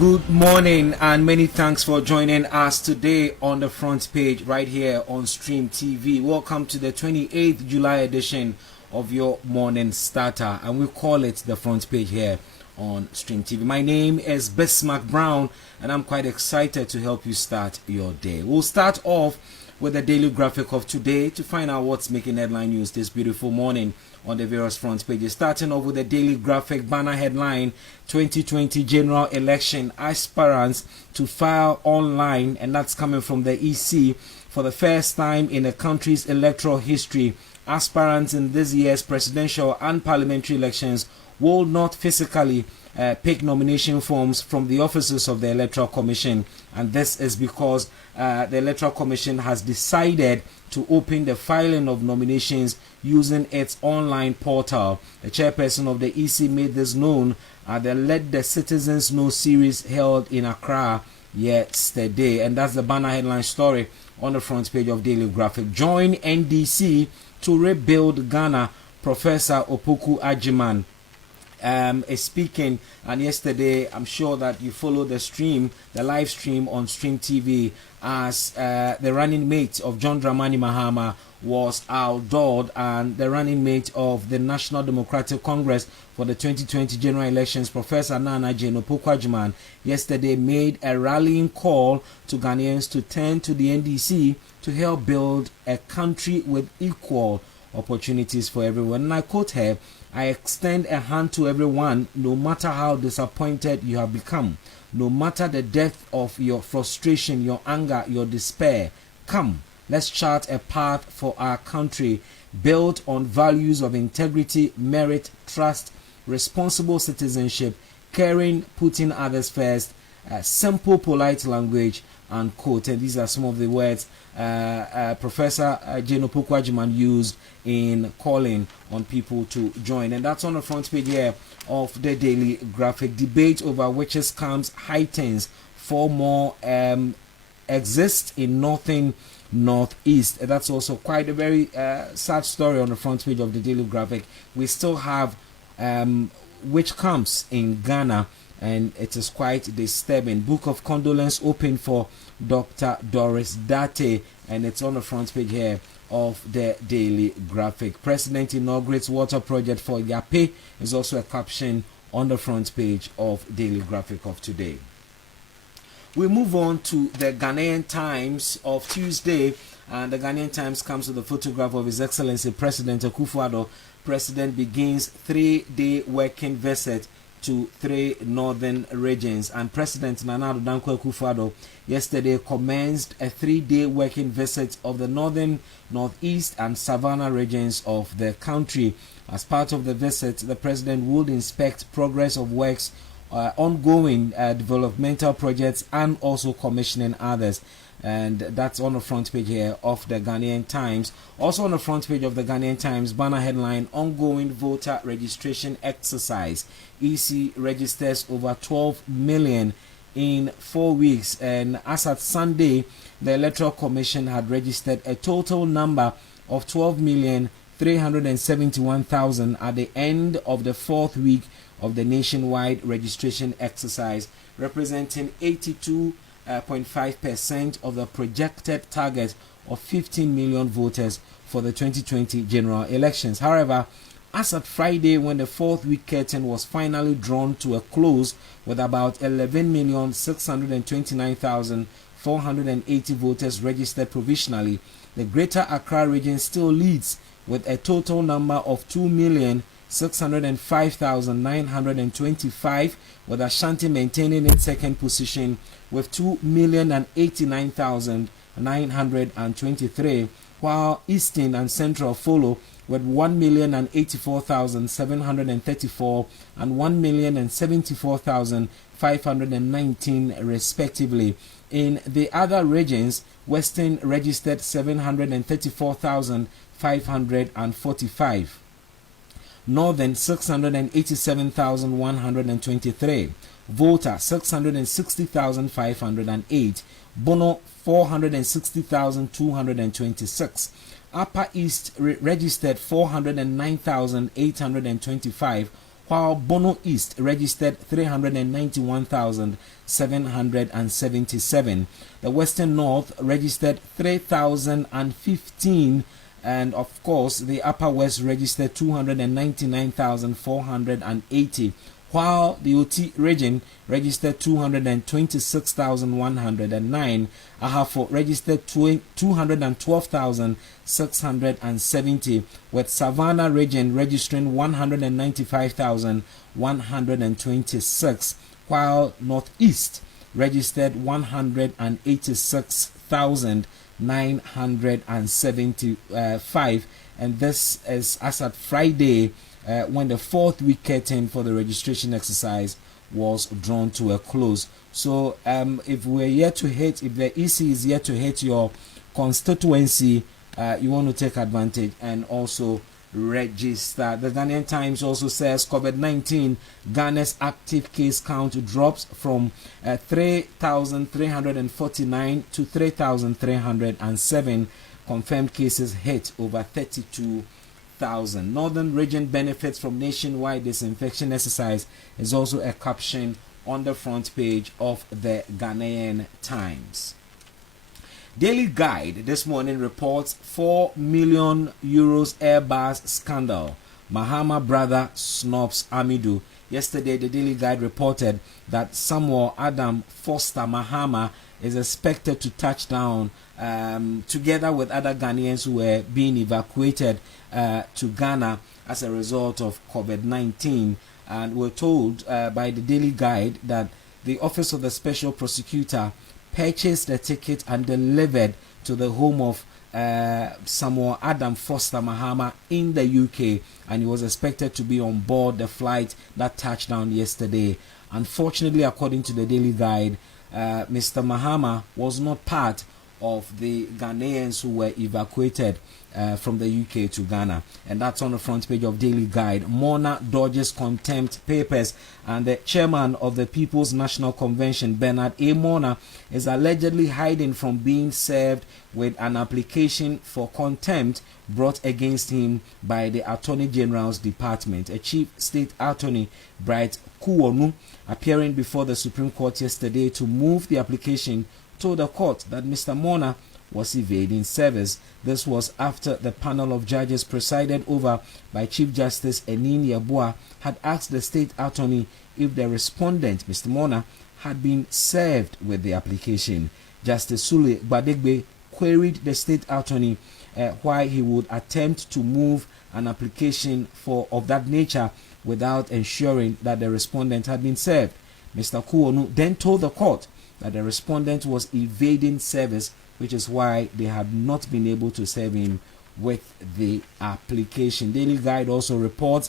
Good morning and many thanks for joining us today on the front page right here on Stream TV. Welcome to the 28th July edition of your morning starter, and we call it the front page here on Stream TV. My name is Bismarck Brown and I'm quite excited to help you start your day. We'll start off with the daily graphic of today to find out what's making headline news this beautiful morning on the various front pages. Starting off with the daily graphic banner headline: 2020 general election aspirants to file online, and that's coming from the EC. For the first time in the country's electoral history, aspirants in this year's presidential and parliamentary elections will not physically pick nomination forms from the offices of the Electoral Commission, and this is because the Electoral Commission has decided to open the filing of nominations using its online portal. The chairperson of the EC made this known at the Let the Citizens Know series held in Accra yesterday, and that's the banner headline story on the front page of Daily Graphic. Join NDC to rebuild Ghana. Professor Opoku-Agyemang is speaking, and yesterday I'm sure that you followed the live stream on Stream TV, as the running mate of John Dramani Mahama was outdoored, and the running mate of the National Democratic Congress for the 2020 general elections, Professor Nana Jane Opoku-Agyemang, yesterday made a rallying call to Ghanaians to turn to the NDC to help build a country with equal opportunities for everyone. And I quote her: "I extend a hand to everyone, no matter how disappointed you have become, no matter the depth of your frustration, your anger, your despair. Come, let's chart a path for our country built on values of integrity, merit, trust, responsible citizenship, caring, putting others first, simple, polite language," unquote. And these are some of the words Professor Jane Opoku-Agyemang used in calling on people to join. And that's on the front page here of the Daily Graphic. Debate over which scams heightens. 4 more exist in northeast. That's also quite a very sad story on the front page of the Daily Graphic. We still have witch camps in Ghana, and it is quite disturbing. Book of condolence open for Dr. Doris Date, and it's on the front page here of the Daily Graphic. President inaugurates water project for Yape is also a caption on the front page of Daily Graphic of today. We move on to the Ghanaian Times of Tuesday, and the Ghanaian Times comes with a photograph of His Excellency President Akufo-Addo. President begins 3-day working visit to 3 northern regions, and President Nana Addo Dankwa Akufo-Addo yesterday commenced a 3-day working visit of the northern, northeast and savannah regions of the country. As part of the visit, the president would inspect progress of works, ongoing developmental projects, and also commissioning others. And that's on the front page here of the Ghanaian Times. Also on the front page of the Ghanaian Times, banner headline: ongoing voter registration exercise. EC registers over 12 million in 4 weeks. And as at Sunday, the Electoral Commission had registered a total number of 12,371,000 at the end of the 4th week of the nationwide registration exercise, representing 82.5% of the projected target of 15 million voters for the 2020 general elections. However, as at Friday, when the 4th week curtain was finally drawn to a close with about 11,629,480 voters registered provisionally, the Greater Accra region still leads with a total number of 2,605,925, with Ashanti maintaining its second position with 2,089,923, while Eastern and Central follow with 1,084,734 and 1,074,519 respectively. In the other regions, Western registered 734,545. Northern 687,123, Volta 660,508, Bono 460,226, Upper East registered 409,825, while Bono East registered 391,777. The Western North registered 3,015, and of course the Upper West registered 299,480, while the OT region registered 226,109. Ahafo registered 212,670, with Savannah region registering 195,126, while Northeast registered 186,975, and this is as at Friday, when the fourth week curtain for the registration exercise was drawn to a close. So if the EC is yet to hit your constituency, you want to take advantage and also register. The Ghanaian Times also says COVID-19, Ghana's active case count drops from 3,349 to 3,307. Confirmed cases hit over 32,000. Northern region benefits from nationwide disinfection exercise is also a caption on the front page of the Ghanaian Times. Daily Guide this morning reports 4 million euros Airbus scandal. Mahama brother snubs Amidu. Yesterday, the Daily Guide reported that Samuel Adam Foster Mahama is expected to touch down together with other Ghanaians who were being evacuated to Ghana as a result of COVID-19. And we're told by the Daily Guide that the Office of the Special Prosecutor purchased a ticket and delivered to the home of Samuel Adam Foster Mahama in the UK, and he was expected to be on board the flight that touched down yesterday. Unfortunately, according to the Daily Guide, Mr. Mahama was not part of the Ghanaians who were evacuated from the UK to Ghana, and that's on the front page of Daily Guide. Mona dodges contempt papers, and the chairman of the People's National Convention, Bernard A. Mona, is allegedly hiding from being served with an application for contempt brought against him by the Attorney General's Department. A Chief State Attorney, Bright Kuonu, appearing before the Supreme Court yesterday to move the application, told the court that Mr. Mona was evading service. This was after the panel of judges presided over by Chief Justice Enin Yabua had asked the state attorney if the respondent, Mr. Mona, had been served with the application. Justice Sule Badegbe queried the state attorney why he would attempt to move an application of that nature without ensuring that the respondent had been served. Mr. Kuonu then told the court that the respondent was evading service, which is why they had not been able to serve him with the application. Daily Guide also reports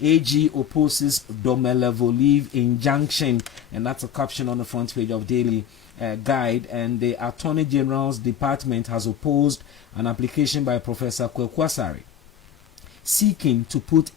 AG opposes Domelevo leave injunction, and that's a caption on the front page of Daily Guide. And the Attorney General's Department has opposed an application by Professor Kwekuasari seeking to put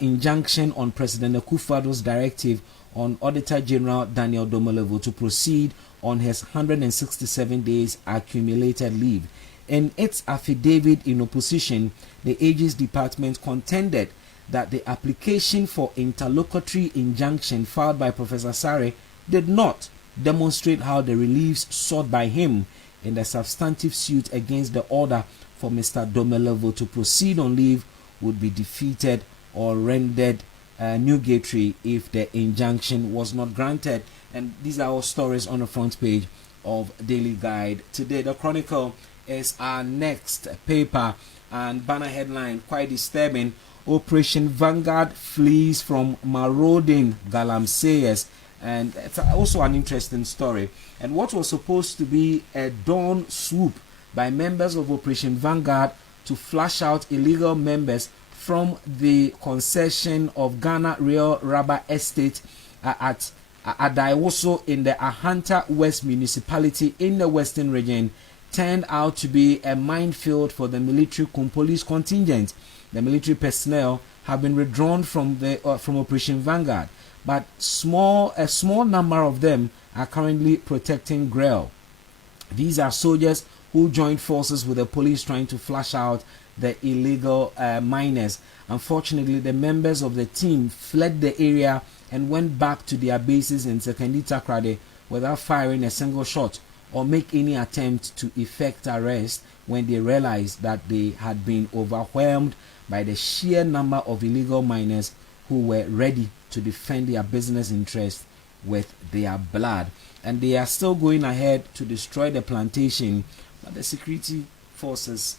injunction on President Akufo-Addo's directive on Auditor General Daniel Domelevo to proceed on his 167 days accumulated leave. In its affidavit in opposition, the AG's department contended that the application for interlocutory injunction filed by Professor Sare did not demonstrate how the reliefs sought by him in the substantive suit against the order for Mr. Domelevo to proceed on leave would be defeated or rendered nugatory if the injunction was not granted. And these are all stories on the front page of Daily Guide today. The Chronicle is our next paper, and banner headline quite disturbing: Operation Vanguard flees from marauding Galamseyers. And it's also an interesting story. And what was supposed to be a dawn swoop by members of Operation Vanguard to flush out illegal members from the concession of Ghana Real Rubber Estate at Adaiwoso in the Ahanta West municipality in the Western region turned out to be a minefield for the military police contingent. The military personnel have been withdrawn from Operation Vanguard, but a small number of them are currently protecting Grell. These are soldiers who joined forces with the police trying to flush out the illegal miners. Unfortunately, the members of the team fled the area and went back to their bases in Sekondi Takoradi without firing a single shot or make any attempt to effect arrest when they realized that they had been overwhelmed by the sheer number of illegal miners who were ready to defend their business interests with their blood. And they are still going ahead to destroy the plantation, but the security forces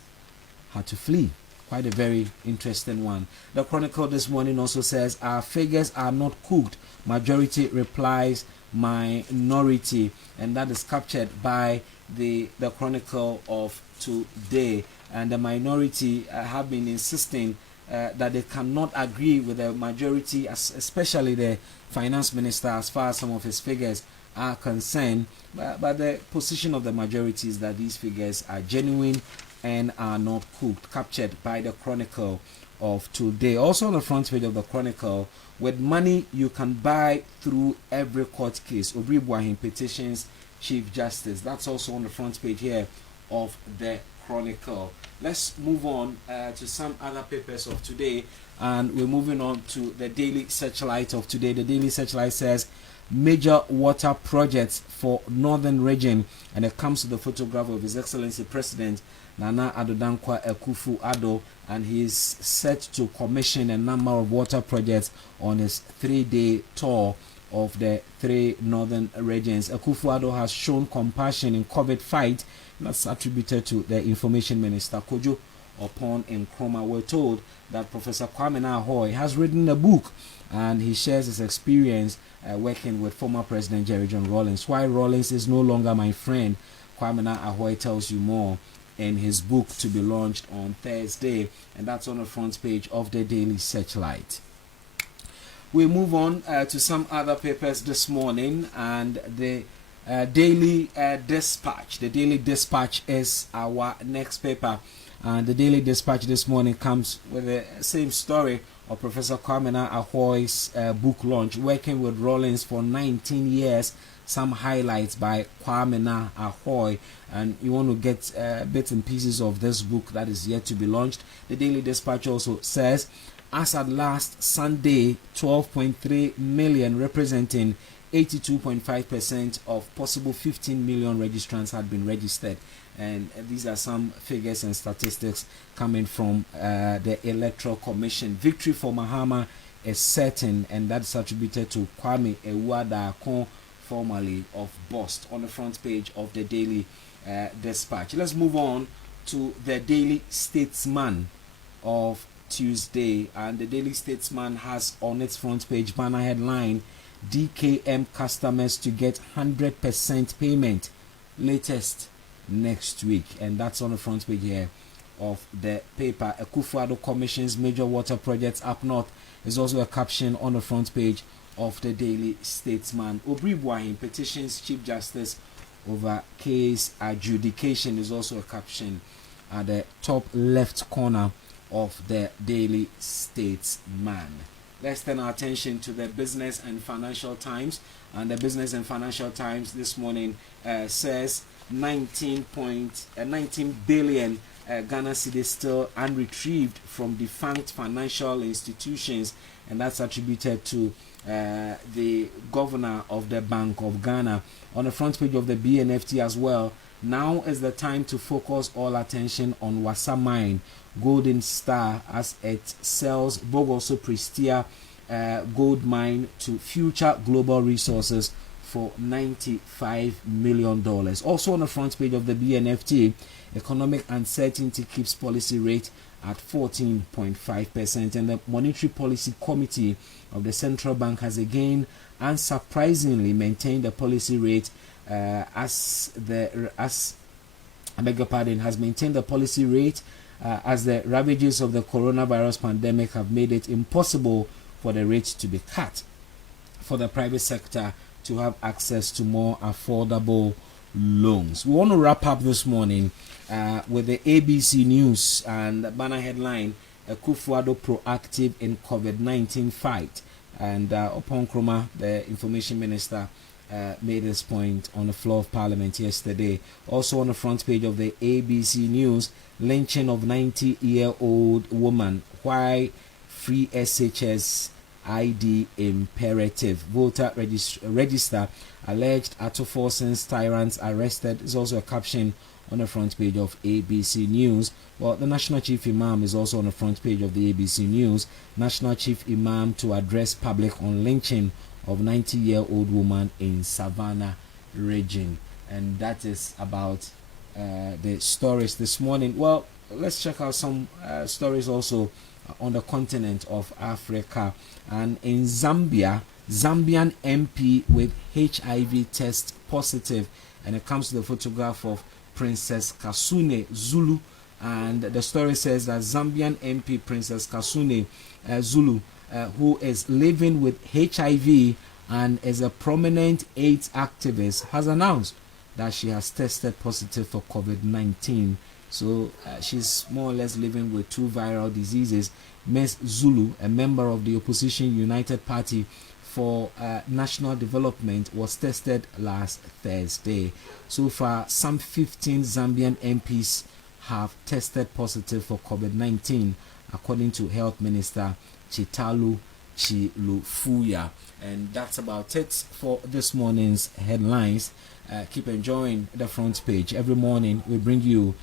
had to flee. Quite a very interesting one. The Chronicle this morning also says, our figures are not cooked. Majority replies minority. And that is captured by the Chronicle of today. And the minority have been insisting that they cannot agree with the majority, especially the finance minister, as far as some of his figures are concerned. But the position of the majority is that these figures are genuine and are not cooked, captured by the Chronicle of today. Also on the front page of the Chronicle, with money you can buy through every court case. Obribwahim petitions Chief Justice. That's also on the front page here of the Chronicle. Let's move on to some other papers of today, and we're moving on to the Daily Searchlight of today. The Daily Searchlight says major water projects for northern region, and it comes to the photograph of His Excellency President Nana Addo Dankwa Akufo-Addo, and he is set to commission a number of water projects on his 3-day tour of the 3 northern regions. Akufo-Addo has shown compassion in COVID fight. That's attributed to the Information Minister Kojo Opon Nkrumah. We're told that Professor Kwame Nkrumah has written a book, and he shares his experience working with former President Jerry John Rawlings. Why Rawlings is no longer my friend, Kwame Nkrumah tells you more in his book to be launched on Thursday, and that's on the front page of the Daily Searchlight. We move on to some other papers this morning, and the Daily Dispatch. The Daily Dispatch is our next paper, and the Daily Dispatch this morning comes with the same story of Professor Kwame Nkrumah's book launch, working with Rawlings for 19 years. Some highlights by Kwame Nkrumah, and you want to get bits and pieces of this book that is yet to be launched. The Daily Dispatch also says, as at last Sunday, 12.3 million, representing 82.5% of possible 15 million registrants had been registered. And these are some figures and statistics coming from the Electoral Commission. Victory for Mahama is certain, and that's attributed to Kwame Ewuada-Akon, formerly of Bost, on the front page of the Daily Dispatch. Let's move on to the Daily Statesman of Tuesday, and the Daily Statesman has on its front page banner headline, DKM customers to get 100% payment latest next week, and that's on the front page here of the paper. Akufo-Addo commissions major water projects up north is also a caption on the front page of the Daily Statesman. Obribwahim petitions Chief Justice over case adjudication is also a caption at the top left corner of the Daily Statesman. Let's turn our attention to the Business and Financial Times, and the Business and Financial Times this morning says 19 billion Ghana cedis still unretrieved from defunct financial institutions, and that's attributed to the governor of the Bank of Ghana. On the front page of the BNFT as well, now is the time to focus all attention on Wassa Mine, Golden Star, as it sells Bogoso Prestia gold mine to Future Global Resources for $95 million. Also on the front page of the BNFT, economic uncertainty keeps policy rate at 14.5%, and the Monetary Policy Committee of the Central Bank has again unsurprisingly maintained the policy rate as the ravages of the coronavirus pandemic have made it impossible for the rate to be cut for the private sector to have access to more affordable loans. We want to wrap up this morning with the ABC News and the banner headline, Akufo-Addo proactive in COVID-19 fight. And Opon Nkrumah, the Information Minister, made this point on the floor of Parliament yesterday. Also on the front page of the ABC News, lynching of 90-year-old woman. Why free SHS ID imperative? Voter register alleged Atoforsen's tyrants arrested is also a caption on the front page of ABC News. Well, the National Chief Imam is also on the front page of the ABC News. National Chief Imam to address public on lynching of 90-year-old woman in Savannah region. And that is about the stories this morning. Well, let's check out some stories also on the continent of Africa. And in Zambia, Zambian MP with HIV test positive, and it comes to the photograph of Princess Kasune Zulu. And the story says that Zambian MP Princess Kasune Zulu, who is living with HIV and is a prominent AIDS activist, has announced that she has tested positive for COVID-19. So she's more or less living with two viral diseases. Ms. Zulu, a member of the opposition United Party for National Development, was tested last Thursday. So far, some 15 Zambian MPs have tested positive for COVID-19, according to Health Minister Chitalu Chilufuya. And that's about it for this morning's headlines. Keep enjoying the front page. Every morning we bring you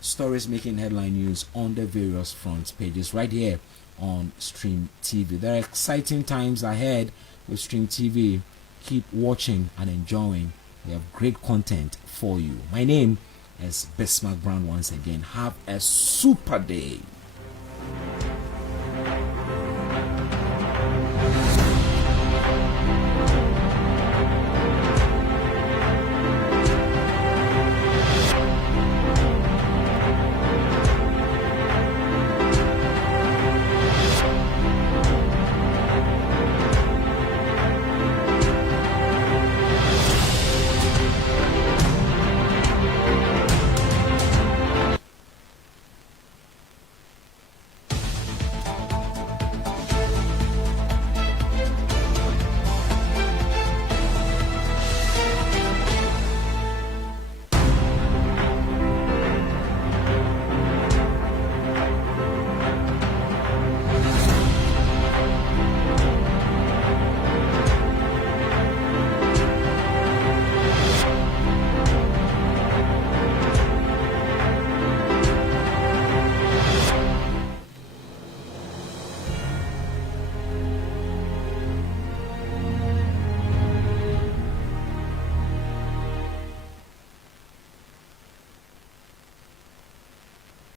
stories making headline news on the various front pages right here on Stream TV. There are exciting times ahead with Stream TV. Keep watching and enjoying. We have great content for you. My name is Bismarck Brown once again. Have a super day.